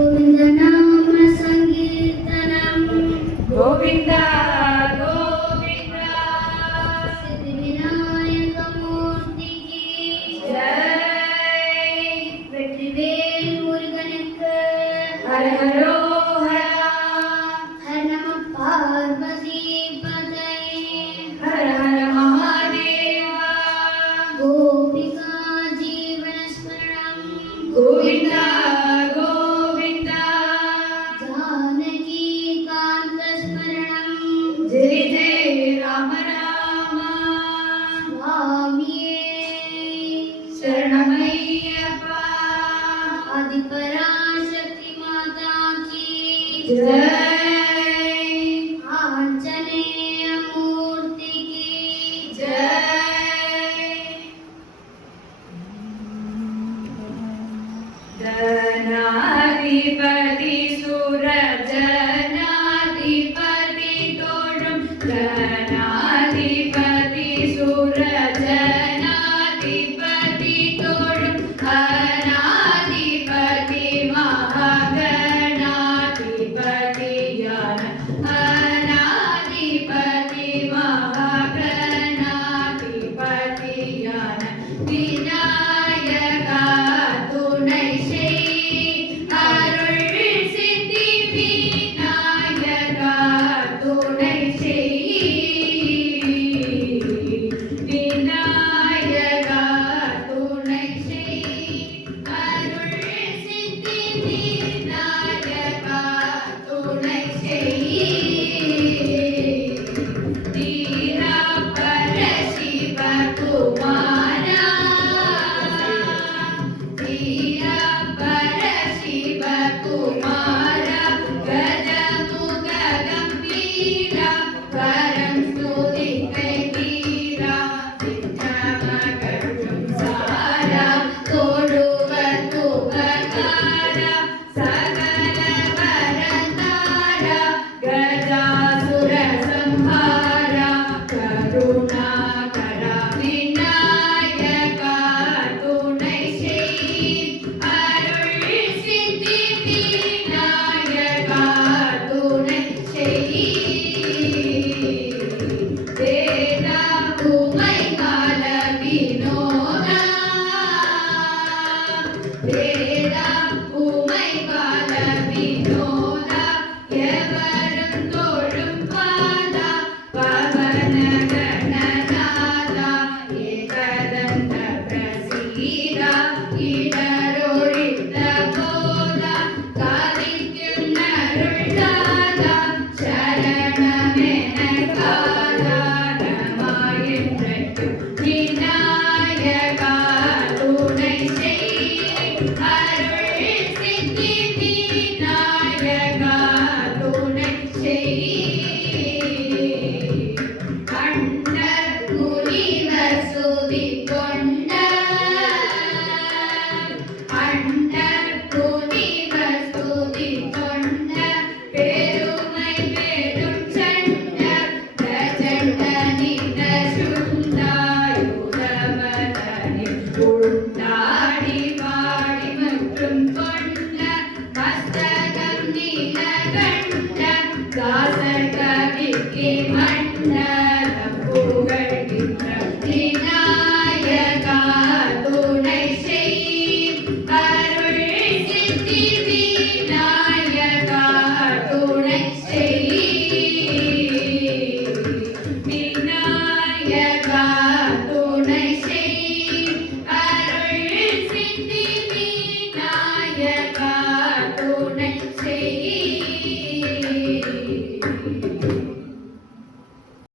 गोविन्दनाम सङ्कीर्तनम् गोविन्द गोविन्द सिद्धिविनायकमूर्ति की जय வெற்றிவேல் முருகனுக்கு हर हरोहरा हर நம பார்வதி பதையே हर हर महादेवा गोपिका जीवनस्मरणं गोविन्द गोविन्द जानकी कान्तस्मरणं जय जय राम राम स्वामिये शरणमय्यप्पा आदिपराशक्ति माता की जय आंजनेय मूर्ति की जनाधिपति सुरजनाधिपति तोडुम जनाधिपति सुरजनाधिपति तोडुम अनाधिपति महागणाधिपति यान अनाधिपति महागणाधिपति यान विनायका துணை செய் அருள் சித்தி விநாயகா துணை செய் விநாயகா துணை செய் அருள் சித்தி விநாயகா துணை செய் தீராபர சிவகுமாரா शिवकुमारा गजमुख गम्भीरा वरं स्तुतिकै वीरा विघ्नमकटुंसारा तोडुवतुपकारा सकल वरदारा गजासुर संहारा करुणाकरा विनायका तुणै செய் அருள் சித்தி விநாயகா துணை செய் வேதா உமை கால வினோதா வேதா